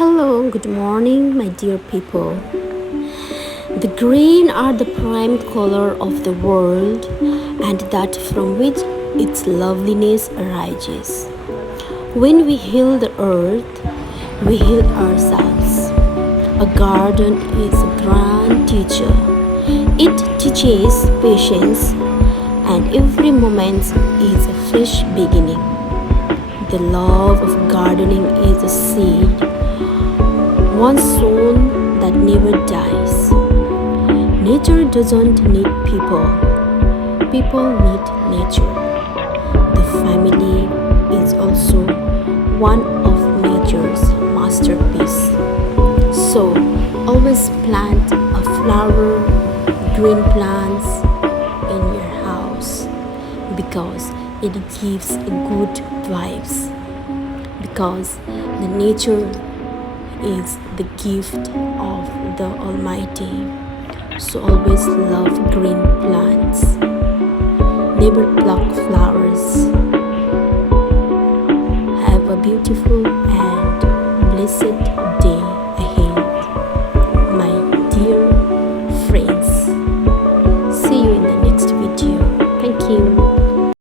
Hello, good morning, my dear people. The green are the prime color of the world, and that from which its loveliness arises. When we heal the earth, we heal ourselves. A garden is a grand teacher. It teaches patience, and every moment is a fresh beginning. The love of gardening is a seed, once sown that never dies. Nature doesn't need people, people need nature. The family is also one of nature's masterpiece. So, always plant a flower, green plants in your house because it gives good vibes. Because the nature is the gift of the Almighty. So always love green plants. Never pluck flowers. Have a beautiful and blessed day ahead, my